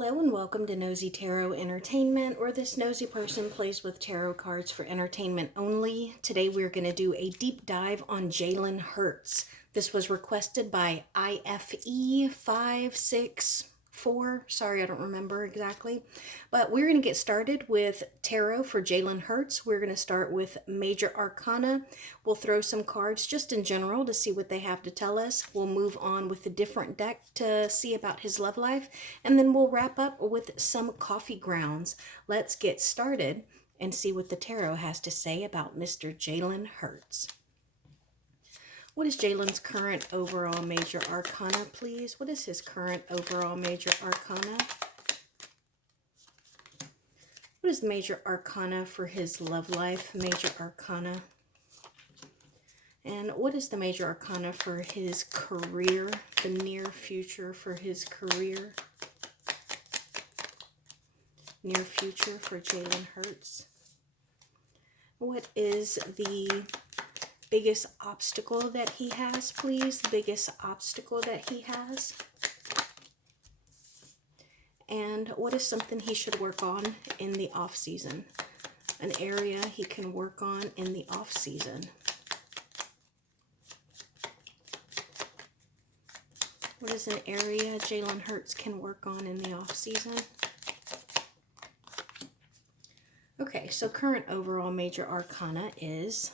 Hello and welcome to Nosy Tarot Entertainment, where this nosy person plays with tarot cards for entertainment only. Today we're going to do a deep dive on Jalen Hurts. This was requested by IFE564. Sorry, I don't remember exactly. But we're going to get started with tarot for Jalen Hurts. We're going to start with Major Arcana. We'll throw some cards just in general to see what they have to tell us. We'll move on with a different deck to see about his love life. And then we'll wrap up with some coffee grounds. Let's get started and see what the tarot has to say about Mr. Jalen Hurts. What is Jalen's current overall major arcana, please? What is his current overall major arcana? What is major arcana for his love life? Major arcana. And what is the major arcana for his career? The near future for his career? Near future for Jalen Hurts. What is the biggest obstacle that he has, please? The biggest obstacle that he has. And what is something he should work on in the off season? An area he can work on in the off season. What is an area Jalen Hurts can work on in the off season? Okay, so current overall major arcana is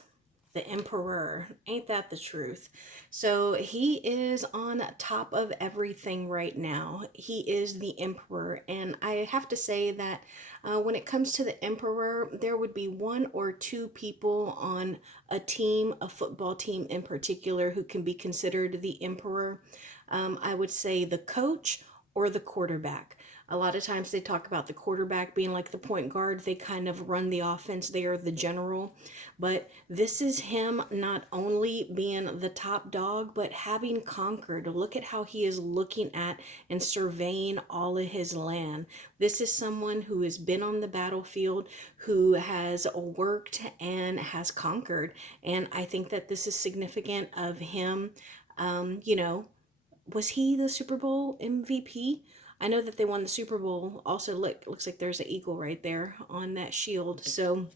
the Emperor. Ain't that the truth? So he is on top of everything right now. He is the Emperor. And I have to say that when it comes to the Emperor, there would be one or two people on a team, a football team in particular, who can be considered the Emperor. I would say the coach or the quarterback. A lot of times they talk about the quarterback being like the point guard. They kind of run the offense. They are the general. But this is him not only being the top dog, but having conquered. Look at how he is looking at and surveying all of his land. This is someone who has been on the battlefield, who has worked and has conquered. And I think that this is significant of him. Was he the Super Bowl MVP? I know that they won the Super Bowl. Also, looks like there's an eagle right there on that shield. So,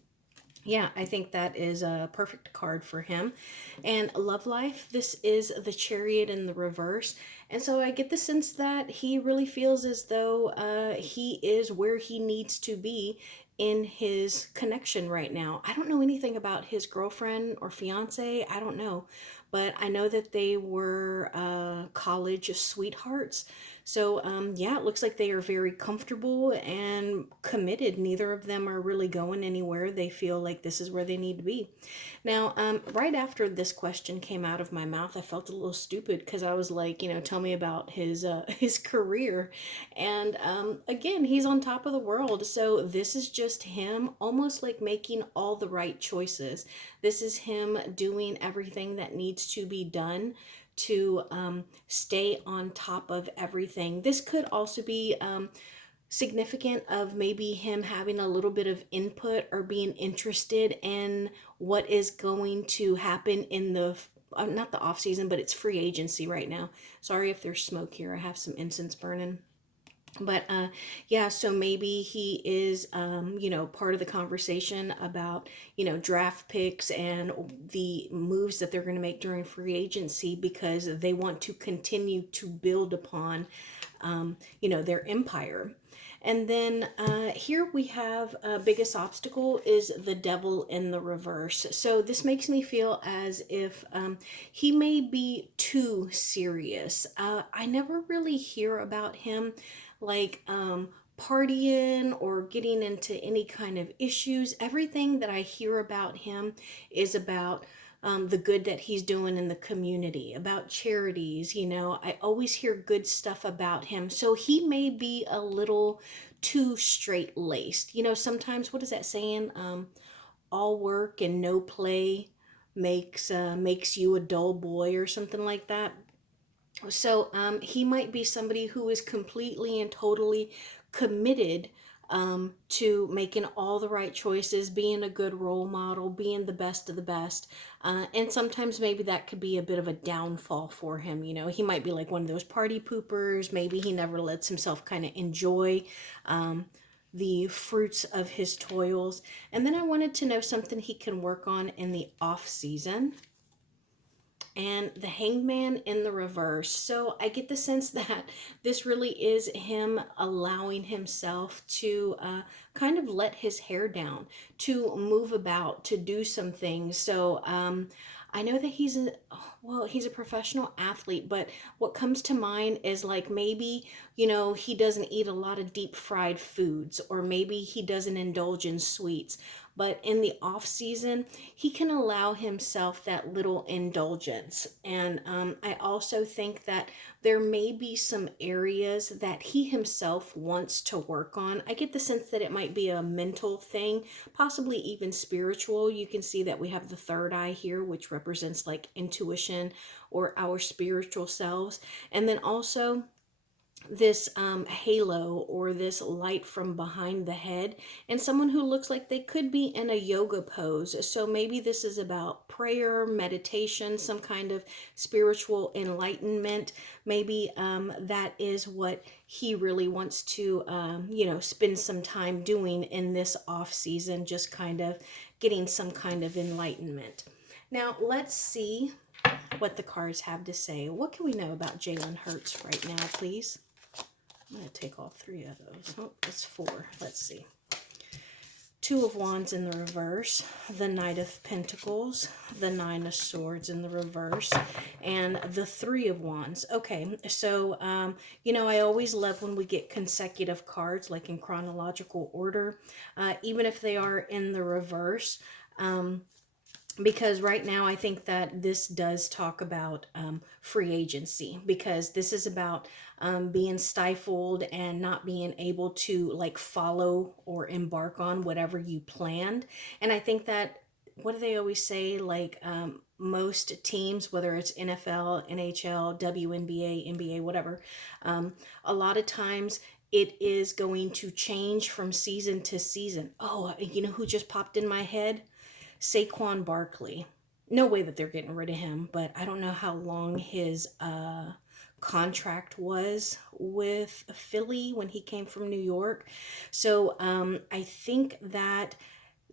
yeah, I think that is a perfect card for him. And love life, this is the Chariot in the reverse. And so I get the sense that he really feels as though he is where he needs to be in his connection right now. I don't know anything about his girlfriend or fiance. I don't know. But I know that they were college sweethearts. So, yeah, it looks like they are very comfortable and committed. Neither of them are really going anywhere. They feel like this is where they need to be. Now, right after this question came out of my mouth, I felt a little stupid because I was like, tell me about his career. And again, he's on top of the world. So this is just him almost like making all the right choices. This is him doing everything that needs to be done to stay on top of everything. This could also be significant of maybe him having a little bit of input or being interested in what is going to happen in the not the off season, but it's free agency right now. Sorry if there's smoke here. I have some incense burning. But yeah, so maybe he is part of the conversation about draft picks and the moves that they're going to make during free agency, because they want to continue to build upon their empire. And then here we have biggest obstacle is the Devil in the reverse. So this makes me feel as if he may be too serious. I never really hear about him like partying or getting into any kind of issues. Everything that I hear about him is about the good that he's doing in the community, about charities. I always hear good stuff about him. So he may be a little too straight laced. Sometimes, what is that saying? All work and no play makes you a dull boy, or something like that. So he might be somebody who is completely and totally committed to making all the right choices, being a good role model, being the best of the best. And sometimes maybe that could be a bit of a downfall for him. You know, he might be like one of those party poopers. Maybe he never lets himself kind of enjoy the fruits of his toils. And then I wanted to know something he can work on in the off season, and the hangman in the reverse. So I get the sense that this really is him allowing himself to kind of let his hair down, to move about, to do some things. So I know that he's a professional athlete, but what comes to mind is like maybe, you know, he doesn't eat a lot of deep fried foods, or maybe he doesn't indulge in sweets. But in the off season, he can allow himself that little indulgence. And I also think that there may be some areas that he himself wants to work on. I get the sense that it might be a mental thing, possibly even spiritual. You can see that we have the third eye here, which represents like intuition or our spiritual selves. And then also, this halo or this light from behind the head, and someone who looks like they could be in a yoga pose. So maybe this is about prayer, meditation, some kind of spiritual enlightenment. Maybe that is what he really wants to, spend some time doing in this off season, just kind of getting some kind of enlightenment. Now, let's see what the cards have to say. What can we know about Jalen Hurts right now, please? I'm going to take all three of those. Oh, it's four. Let's see. Two of Wands in the reverse, the Knight of Pentacles, the Nine of Swords in the reverse, and the Three of Wands. Okay, so, I always love when we get consecutive cards, like in chronological order, even if they are in the reverse. Because right now I think that this does talk about free agency, because this is about being stifled and not being able to like follow or embark on whatever you planned. And I think that, what do they always say, like most teams, whether it's NFL, NHL, WNBA, NBA, whatever, a lot of times it is going to change from season to season. Oh, you know who just popped in my head? Saquon Barkley. No way that they're getting rid of him, but I don't know how long his contract was with Philly when he came from New York. So I think that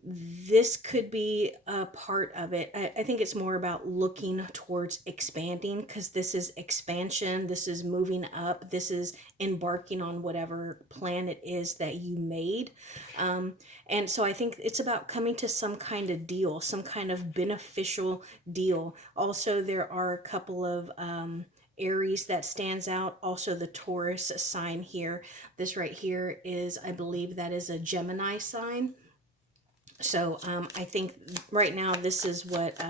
this could be a part of it. I think it's more about looking towards expanding, because this is expansion, this is moving up, this is embarking on whatever plan it is that you made. And so I think it's about coming to some kind of deal, some kind of beneficial deal. Also, there are a couple of Aries that stands out. Also, the Taurus sign here. This right here is, I believe that is a Gemini sign. So I think right now this is what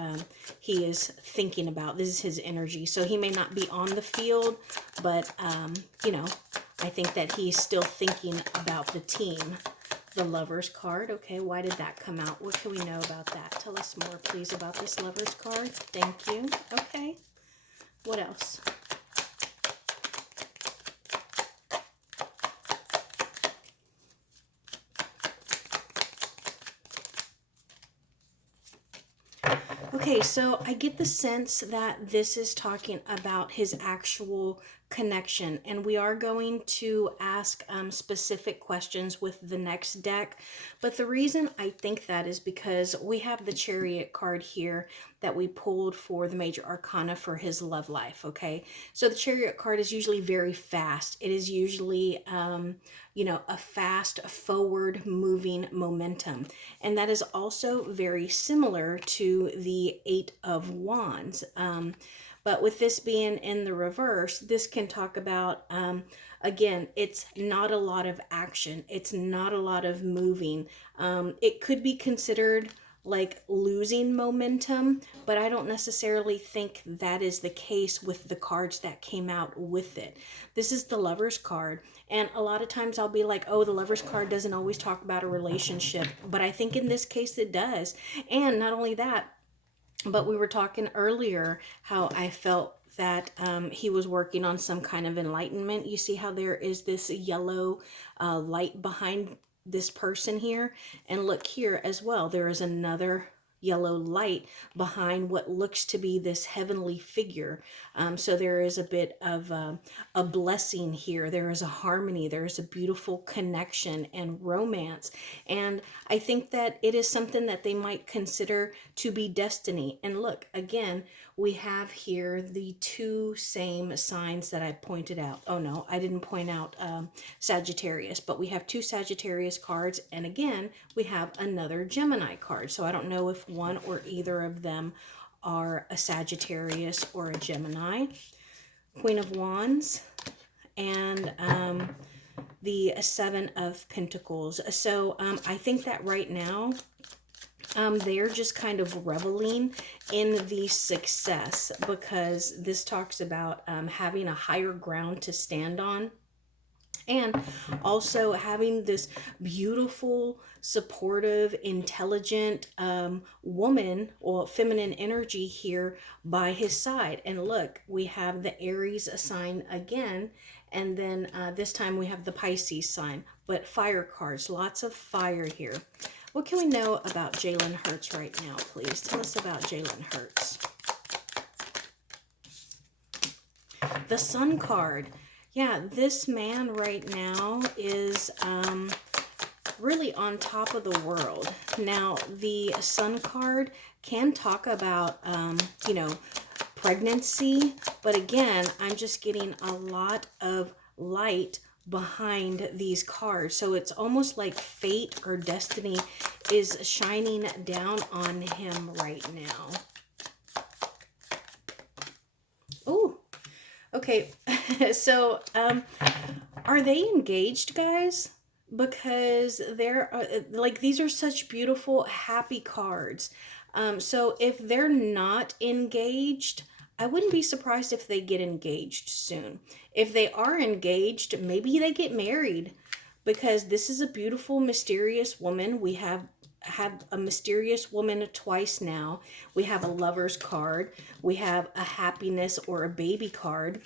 he is thinking about. This is his energy. So he may not be on the field, but, I think that he's still thinking about the team. The Lover's card. Okay, why did that come out? What can we know about that? Tell us more, please, about this Lover's card. Thank you. Okay. What else? Okay, so I get the sense that this is talking about his actual connection, and we are going to ask specific questions with the next deck. But the reason I think that is because we have the Chariot card here that we pulled for the major arcana for his love life. Okay, so the Chariot card is usually very fast. It is usually a fast forward moving momentum, and that is also very similar to the Eight of Wands. But with this being in the reverse, this can talk about, again, it's not a lot of action. It's not a lot of moving. It could be considered like losing momentum, but I don't necessarily think that is the case with the cards that came out with it. This is the Lover's card, and a lot of times I'll be like, oh, the Lover's card doesn't always talk about a relationship, but I think in this case it does. And not only that, but we were talking earlier how I felt that he was working on some kind of enlightenment. You see how there is this yellow light behind this person here. And look here as well, there is another yellow light behind what looks to be this heavenly figure. So there is a bit of a blessing here. There is a harmony. There is a beautiful connection and romance. And I think that it is something that they might consider to be destiny. And look, again, we have here the two same signs that I pointed out. Oh no, I didn't point out Sagittarius, but we have two Sagittarius cards. And again, we have another Gemini card. So I don't know if one or either of them are a Sagittarius or a Gemini. Queen of Wands and the Seven of Pentacles. So I think that right now they're just kind of reveling in the success, because this talks about having a higher ground to stand on. And also having this beautiful, supportive, intelligent woman or feminine energy here by his side. And look, we have the Aries sign again. And then this time we have the Pisces sign. But fire cards, lots of fire here. What can we know about Jalen Hurts right now, please? Tell us about Jalen Hurts. The Sun card. Yeah, this man right now is really on top of the world. Now, the Sun card can talk about, you know, pregnancy. But again, I'm just getting a lot of light behind these cards. So it's almost like fate or destiny is shining down on him right now. Oh, okay. So, are they engaged, guys? Because they're like, these are such beautiful, happy cards. So if they're not engaged, I wouldn't be surprised if they get engaged soon. If they are engaged, maybe they get married, because this is a beautiful, mysterious woman. We have a mysterious woman twice now. We have a lover's card. We have a happiness or a baby card.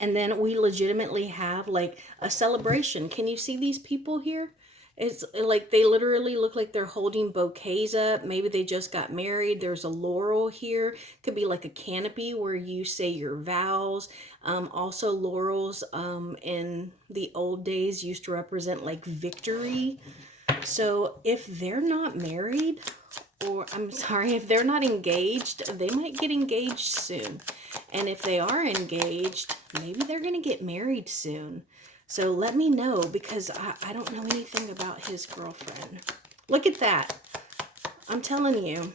And then we legitimately have like a celebration. Can you see these people here? It's like they literally look like they're holding bouquets up. Maybe they just got married. There's a laurel here. Could be like a canopy where you say your vows. Also laurels in the old days used to represent like victory. So if they're not married, or I'm sorry, if they're not engaged, they might get engaged soon. And if they are engaged, maybe they're going to get married soon. So let me know, because I don't know anything about his girlfriend. Look at that. I'm telling you,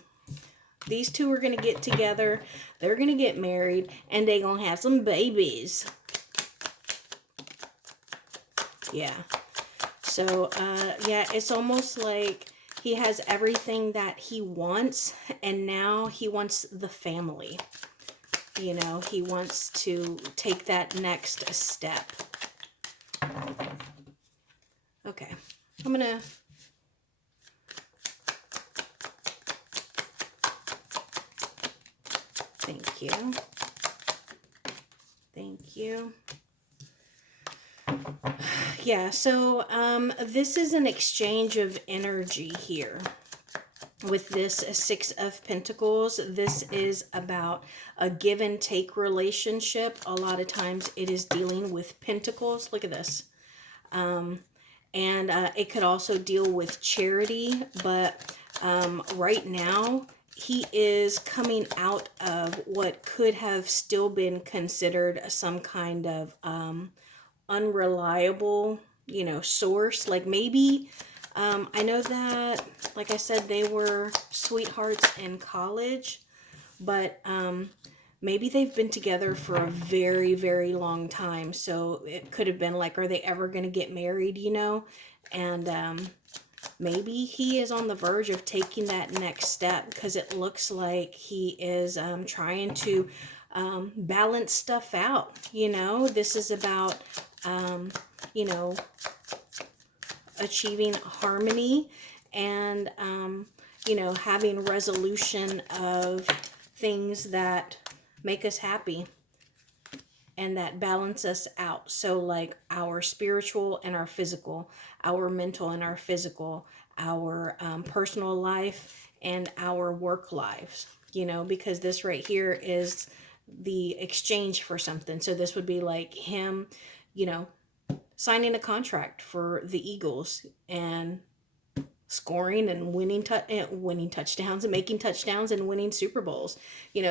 these two are going to get together. They're going to get married, and they're going to have some babies. Yeah. So, yeah, it's almost like he has everything that he wants, and now he wants the family. You know, he wants to take that next step. Okay, I'm gonna... Thank you. Thank you. Yeah, so this is an exchange of energy here. With this Six of Pentacles, this is about a give and take relationship. A lot of times it is dealing with pentacles. Look at this. And it could also deal with charity. But right now, he is coming out of what could have still been considered some kind of unreliable, you know, source. Like maybe... I know that, like I said, they were sweethearts in college, but maybe they've been together for a very, very long time. So it could have been like, are they ever going to get married, you know? And maybe he is on the verge of taking that next step, because it looks like he is trying to balance stuff out, you know? This is about, you know, achieving harmony and, you know, having resolution of things that make us happy. and that balance us out. So like our spiritual and our physical, our mental and our physical, our personal life and our work lives, because this right here is the exchange for something. So this would be like him, you know, signing a contract for the Eagles and scoring and winning touchdowns and making touchdowns and winning Super Bowls.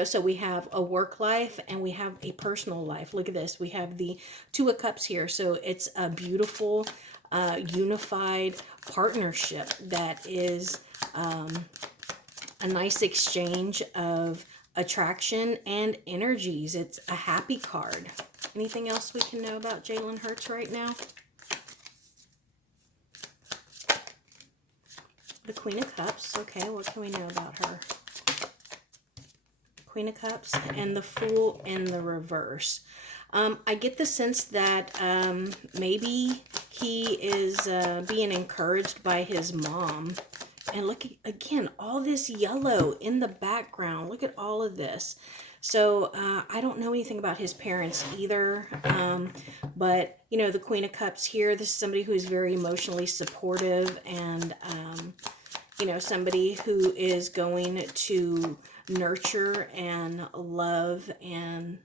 So we have a work life and we have a personal life. Look at this. We have the Two of Cups here. So it's a beautiful, unified partnership that is a nice exchange of attraction and energies. It's a happy card. Anything else we can know about Jalen Hurts right now? The Queen of Cups. Okay, what can we know about her? Queen of Cups and the Fool in the reverse. I get the sense that maybe he is being encouraged by his mom. And look, again, all this yellow in the background. Look at all of this. So I don't know anything about his parents either. But, the Queen of Cups here, this is somebody who is very emotionally supportive and, somebody who is going to nurture and love and,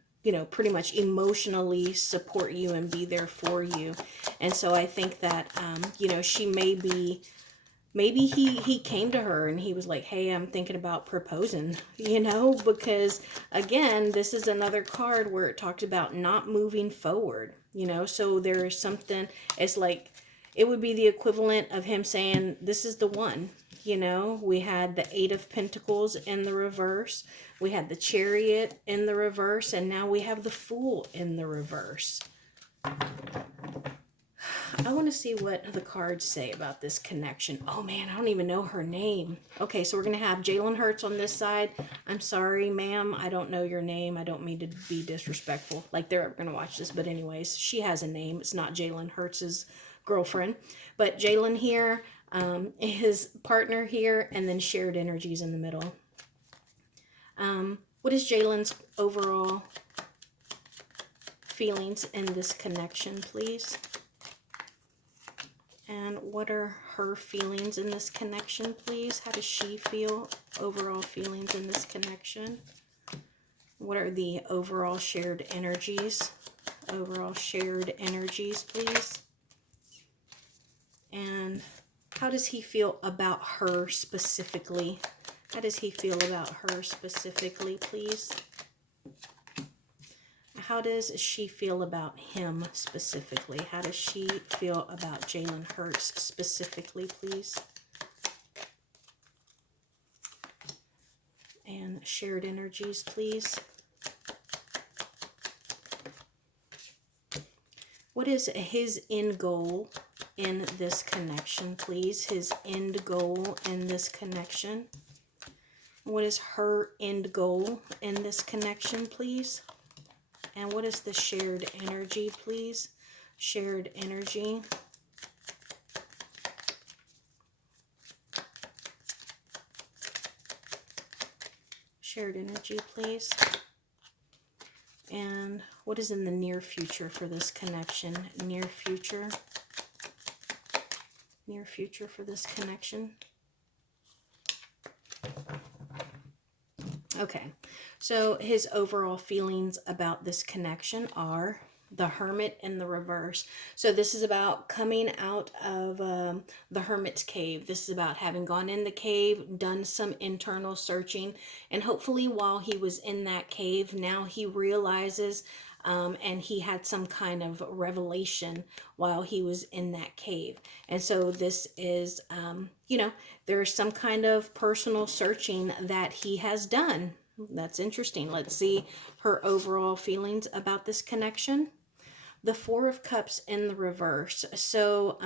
pretty much emotionally support you and be there for you. And so I think that, she may be, maybe he came to her and he was like, hey, I'm thinking about proposing, because again, this is another card where it talks about not moving forward, so there is something, it's like, it would be the equivalent of him saying, this is the one. We had the Eight of Pentacles in the reverse. We had the Chariot in the reverse. And now we have the Fool in the reverse. I want to see what the cards say about this connection. Oh man, I don't even know her name. Okay, so we're going to have Jalen Hurts on this side. I'm sorry, ma'am. I don't know your name. I don't mean to be disrespectful. Like they're going to watch this. But anyways, she has a name. It's not Jalen Hurts' girlfriend. But Jalen here, his partner here, and then shared energies in the middle. What is Jalen's overall feelings in this connection, please? And what are her feelings in this connection, please? How does she feel? Overall feelings in this connection. What are the overall shared energies? Overall shared energies, please. And how does he feel about her specifically? How does he feel about her specifically, please? How does she feel about him specifically? How does she feel about Jalen Hurts specifically, please? And shared energies, please. What is his end goal in this connection, please? His end goal in this connection. What is her end goal in this connection, please? And what is the shared energy, please? Shared energy. Shared energy, please. And what is in the near future for this connection? Near future. Near future for this connection. Okay, so his overall feelings about this connection are the Hermit in the reverse. So this is about coming out of the Hermit's cave. This is about having gone in the cave, done some internal searching, and hopefully while he was in that cave, now he realizes and he had some kind of revelation while he was in that cave. And so this is, there's some kind of personal searching that he has done. That's interesting. Let's see her overall feelings about this connection. The Four of Cups in the reverse. So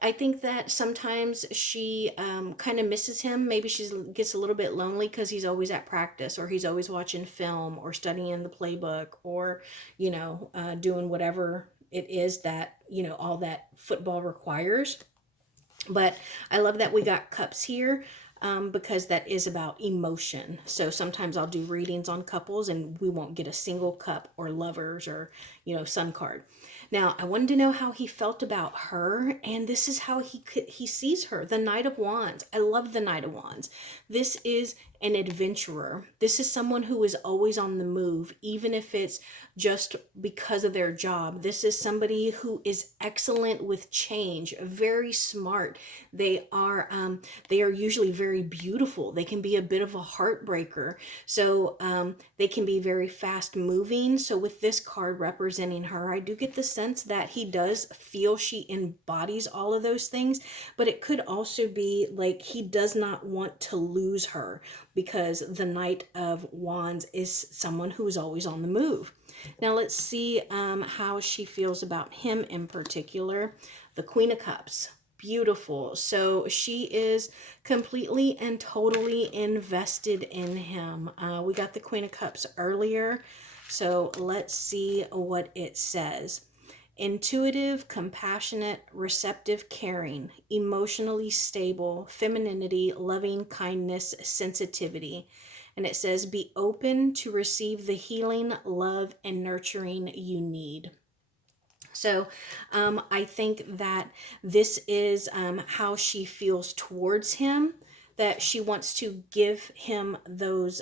I think that sometimes she kind of misses him. Maybe she gets a little bit lonely because he's always at practice, or he's always watching film or studying the playbook, or, doing whatever it is that, all that football requires. But I love that we got cups here. because that is about emotion. So sometimes I'll do readings on couples and we won't get a single cup or lovers or, sun card. Now, I wanted to know how he felt about her, and this is how he sees her. The Knight of Wands. I love the Knight of Wands. This is an adventurer. This is someone who is always on the move, even if it's just because of their job. This is somebody who is excellent with change, very smart. They are usually very beautiful. They can be a bit of a heartbreaker. So they can be very fast moving. So with this card representing her, I do get the sense that he does feel she embodies all of those things, but it could also be like he does not want to lose her, because the Knight of Wands is someone who is always on the move. Now let's see how she feels about him in particular. The Queen of Cups. Beautiful. So she is completely and totally invested in him. We got the Queen of Cups earlier. So let's see what it says. Intuitive, compassionate, receptive, caring, emotionally stable, femininity, loving, kindness, sensitivity. And it says, be open to receive the healing, love, and nurturing you need. So I think that this is how she feels towards him, that she wants to give him those,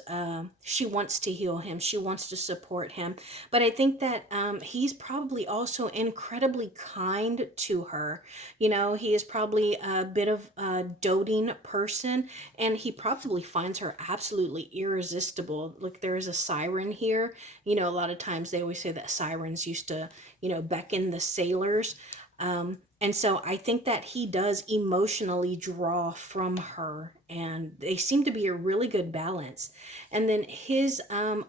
she wants to heal him, she wants to support him. But I think that he's probably also incredibly kind to her. He is probably a bit of a doting person, and he probably finds her absolutely irresistible. Look, there is a siren here. A lot of times they always say that sirens used to, beckon the sailors. And so I think that he does emotionally draw from her, and they seem to be a really good balance. And then his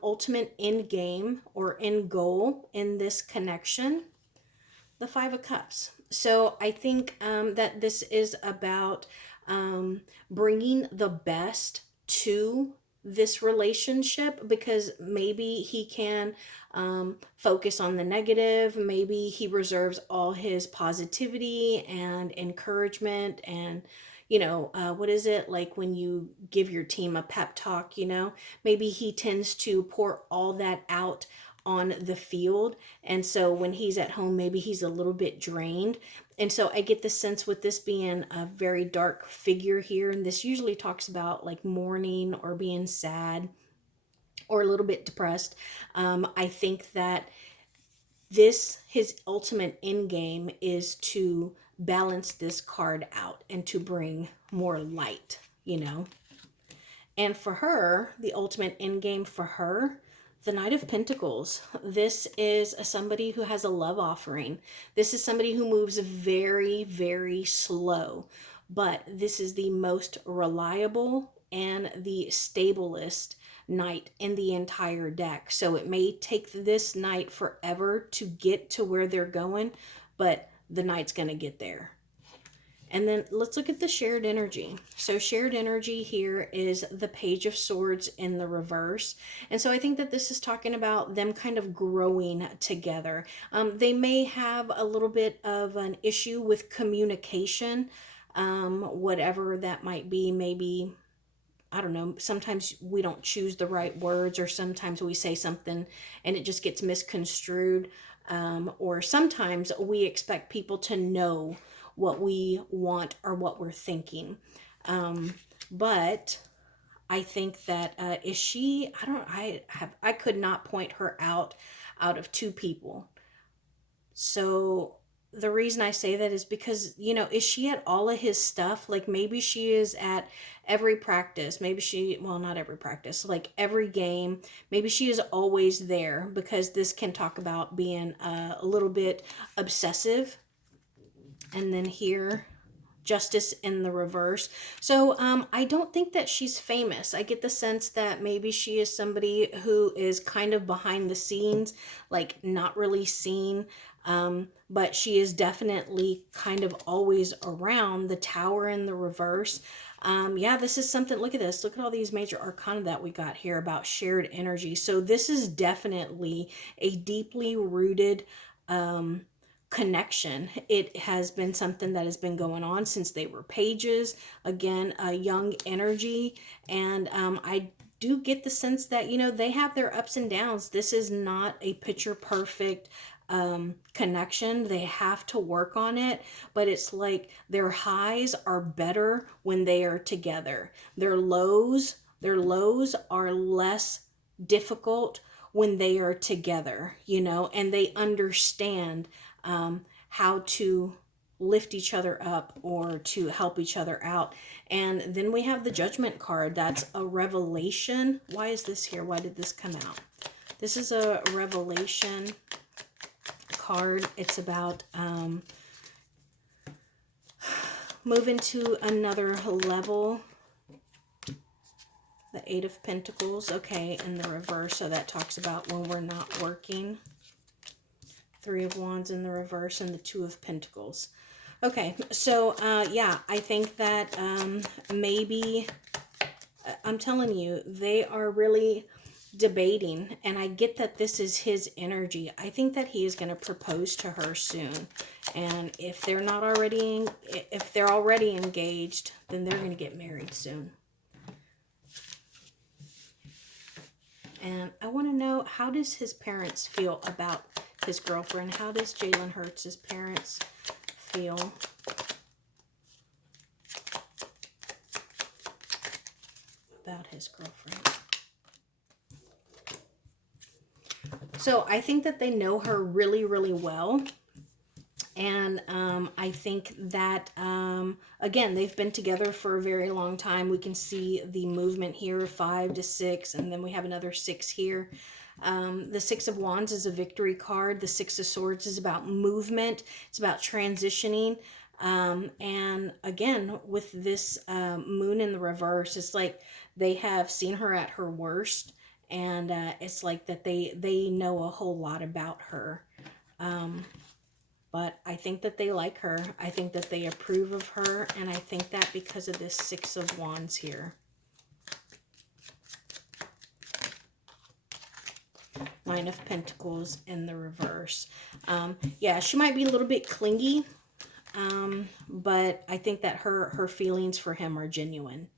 ultimate end game or end goal in this connection, the Five of Cups. So I think that this is about bringing the best to this relationship, because maybe he can focus on the negative. Maybe he reserves all his positivity and encouragement and what is it like when you give your team a pep talk? Maybe he tends to pour all that out on the field, and so when he's at home, maybe he's a little bit drained. And so I get the sense, with this being a very dark figure here, and this usually talks about like mourning or being sad or a little bit depressed. I think that his ultimate end game is to balance this card out and to bring more light. And for her, the ultimate end game for her, the Knight of Pentacles. This is somebody who has a love offering. This is somebody who moves very, very slow, but this is the most reliable and the stablest knight in the entire deck. So it may take this knight forever to get to where they're going, but the knight's going to get there. And then let's look at the shared energy. So shared energy here is the Page of Swords in the reverse. And so I think that this is talking about them kind of growing together. They may have a little bit of an issue with communication, whatever that might be. Maybe, I don't know, sometimes we don't choose the right words, or sometimes we say something and it just gets misconstrued. Or sometimes we expect people to know what we want or what we're thinking. But I think that is she, I could not point her out of two people. So the reason I say that is because, is she at all of his stuff? Like maybe she is at every practice. Maybe well, not every practice, like every game. Maybe she is always there, because this can talk about being a little bit obsessive. And then here, Justice in the reverse. So I don't think that she's famous. I get the sense that maybe she is somebody who is kind of behind the scenes, like not really seen. But she is definitely kind of always around. The Tower in the reverse. Yeah, this is something. Look at this. Look at all these major arcana that we got here about shared energy. So this is definitely a deeply rooted connection. It has been something that has been going on since they were pages. Again, a young energy. And I do get the sense that, you know, they have their ups and downs. This is not a picture perfect connection. They have to work on it, but it's like their highs are better when they are together. Their lows are less difficult when they are together, you know, and they understand how to lift each other up or to help each other out. And then we have the Judgment card. That's a revelation. Why is this here? Why did this come out? This is a revelation card. It's about moving to another level. The Eight of Pentacles, okay, in the reverse, so that talks about when we're not working. Three of Wands in the reverse, and the Two of Pentacles. Okay, so, yeah, I think that maybe, I'm telling you, they are really debating, and I get that this is his energy. I think that he is going to propose to her soon, and if they're already engaged, then they're going to get married soon. And I want to know, how does his parents feel about his girlfriend? How does Jalen Hurts' parents feel? About his girlfriend. So I think that they know her really, really well. And I think that, again, they've been together for a very long time. We can see the movement here, 5 to 6, and then we have another 6 here. The Six of Wands is a victory card. The Six of Swords is about movement. It's about transitioning. And again, with this moon in the reverse, it's like they have seen her at her worst. And it's like that they know a whole lot about her. But I think that they like her. I think that they approve of her. And I think that because of this Six of Wands here. Nine of Pentacles in the reverse. Yeah, she might be a little bit clingy. But I think that her feelings for him are genuine.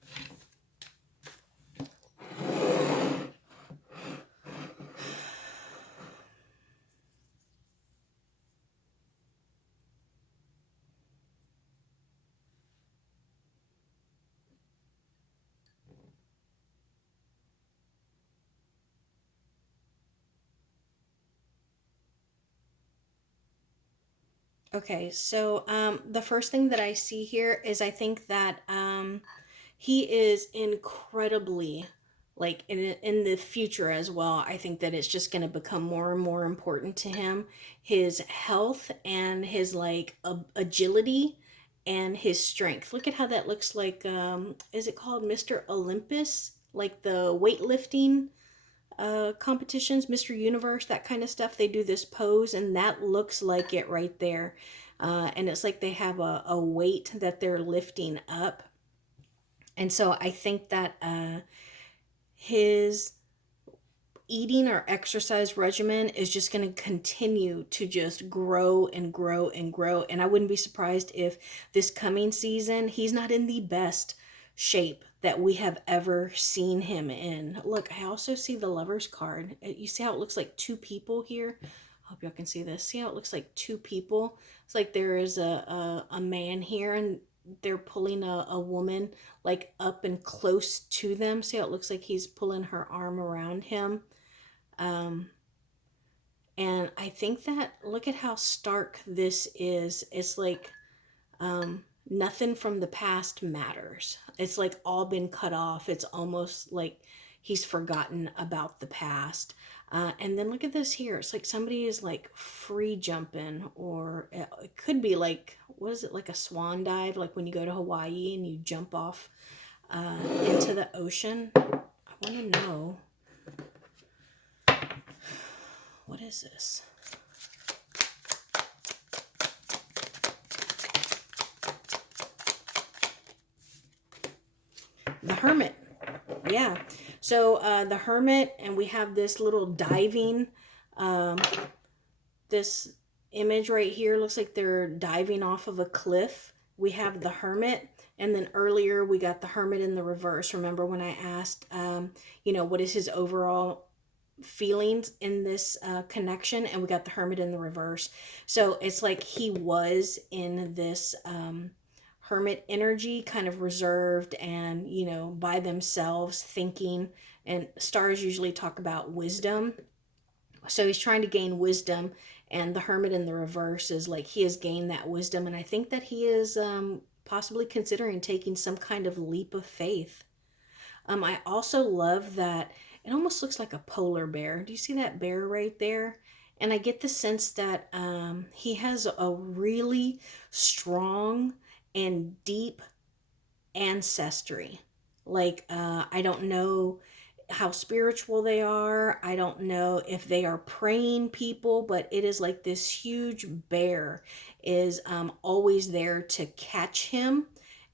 Okay, so the first thing that I see here is I think that he is incredibly, like in the future as well, I think that it's just going to become more and more important to him. His health and his like agility and his strength. Look at how that looks like, is it called Mr. Olympus? Like the weightlifting competitions, Mr. Universe, that kind of stuff. They do this pose, and that looks like it right there. And it's like they have a weight that they're lifting up. And so I think that his eating or exercise regimen is just going to continue to just grow and grow and grow. And I wouldn't be surprised if this coming season, he's not in the best shape that we have ever seen him in. Look, I also see the Lovers card. You see how it looks like two people here? I hope y'all can see this. See how it looks like two people? It's like there is a man here, and they're pulling a woman like up and close to them. See how it looks like he's pulling her arm around him. And I think that, look at how stark this is. It's like nothing from the past matters. It's like all been cut off. It's almost like he's forgotten about the past. And then look at this here. It's like somebody is like free jumping, or it could be like, what is it, like a swan dive, like when you go to Hawaii and you jump off into the ocean. I want to know, what is this? The Hermit. Yeah. So the Hermit, and we have this little diving, this image right here looks like they're diving off of a cliff. We have the hermit, and then earlier we got the hermit in the reverse. Remember when I asked, what is his overall feelings in this connection, and we got the hermit in the reverse. So it's like he was in this hermit energy, kind of reserved and by themselves thinking. And stars usually talk about wisdom, so he's trying to gain wisdom, and the hermit in the reverse is like he has gained that wisdom, and I think that he is possibly considering taking some kind of leap of faith. I also love that it almost looks like a polar bear. Do you see that bear right there? And I get the sense that he has a really strong and deep ancestry. Like, I don't know how spiritual they are. I don't know if they are praying people, but it is like this huge bear is always there to catch him.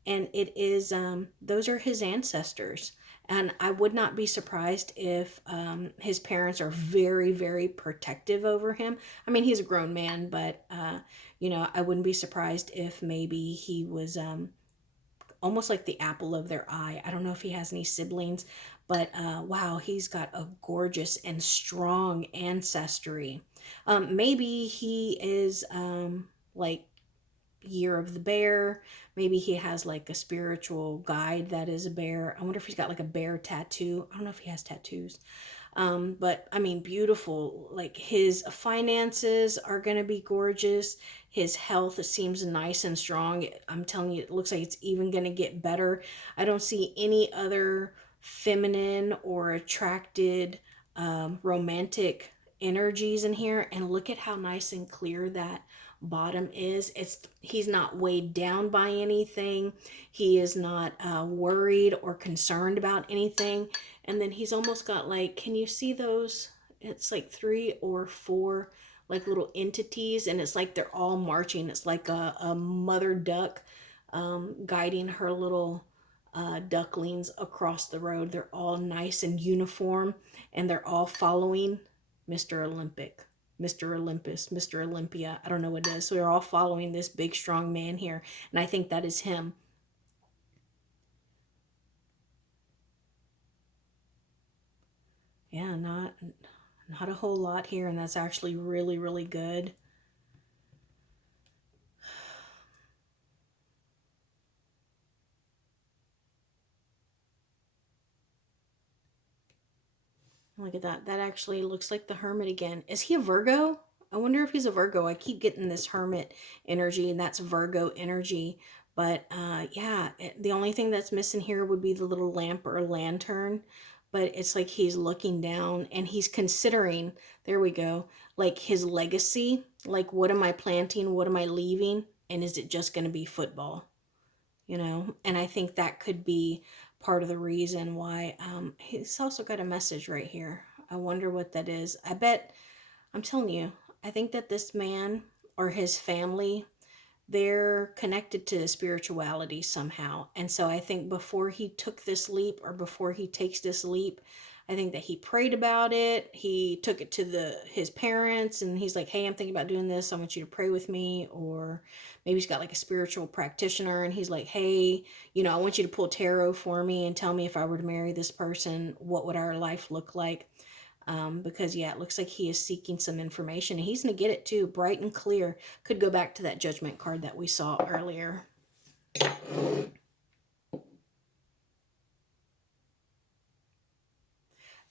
And it is, those are his ancestors. And I would not be surprised if his parents are very, very protective over him. I mean, he's a grown man, but, I wouldn't be surprised if maybe he was almost like the apple of their eye. I don't know if he has any siblings, but wow, he's got a gorgeous and strong ancestry. Maybe he is like Year of the Bear. Maybe he has like a spiritual guide that is a bear. I wonder if he's got like a bear tattoo. I don't know if he has tattoos. But I mean, beautiful. Like his finances are going to be gorgeous. His health, it seems nice and strong. I'm telling you, it looks like it's even going to get better. I don't see any other feminine or attracted romantic energies in here. And look at how nice and clear that bottom is. He's not weighed down by anything. He is not worried or concerned about anything. And then he's almost got like, can you see those? It's like three or four like little entities, and it's like they're all marching. It's like a mother duck guiding her little ducklings across the road. They're all nice and uniform, and they're all following Mr. Olympic, Mr. Olympus, Mr. Olympia. I don't know what it is. So they're all following this big, strong man here, and I think that is him. Yeah, not a whole lot here, and that's actually really, really good. Look at that. That actually looks like the hermit again. Is he a Virgo? I wonder if he's a Virgo. I keep getting this hermit energy, and that's Virgo energy. But yeah, the only thing that's missing here would be the little lamp or lantern. But it's like he's looking down and he's considering, there we go, like his legacy. Like, what am I planting? What am I leaving? And is it just going to be football? And I think that could be part of the reason why he's also got a message right here. I wonder what that is. I bet, I'm telling you, I think that this man or his family, they're connected to spirituality somehow. And so I think before he took this leap, or before he takes this leap, I think that he prayed about it. He took it to the his parents, and he's like, "Hey, I'm thinking about doing this. I want you to pray with me." Or maybe he's got like a spiritual practitioner, and he's like, "Hey, I want you to pull tarot for me and tell me, if I were to marry this person, what would our life look like?" Because yeah, it looks like he is seeking some information, and he's going to get it too, bright and clear. Could go back to that judgment card that we saw earlier.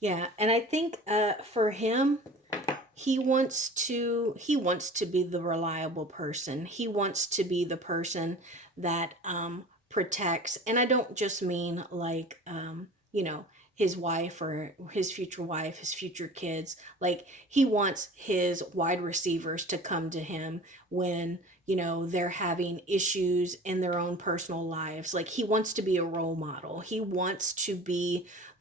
Yeah, and I think for him, he wants to be the reliable person. He wants to be the person that protects. And I don't just mean like his wife or his future wife, his future kids. Like, he wants his wide receivers to come to him when they're having issues in their own personal lives. Like, he wants to be a role model. He wants to be the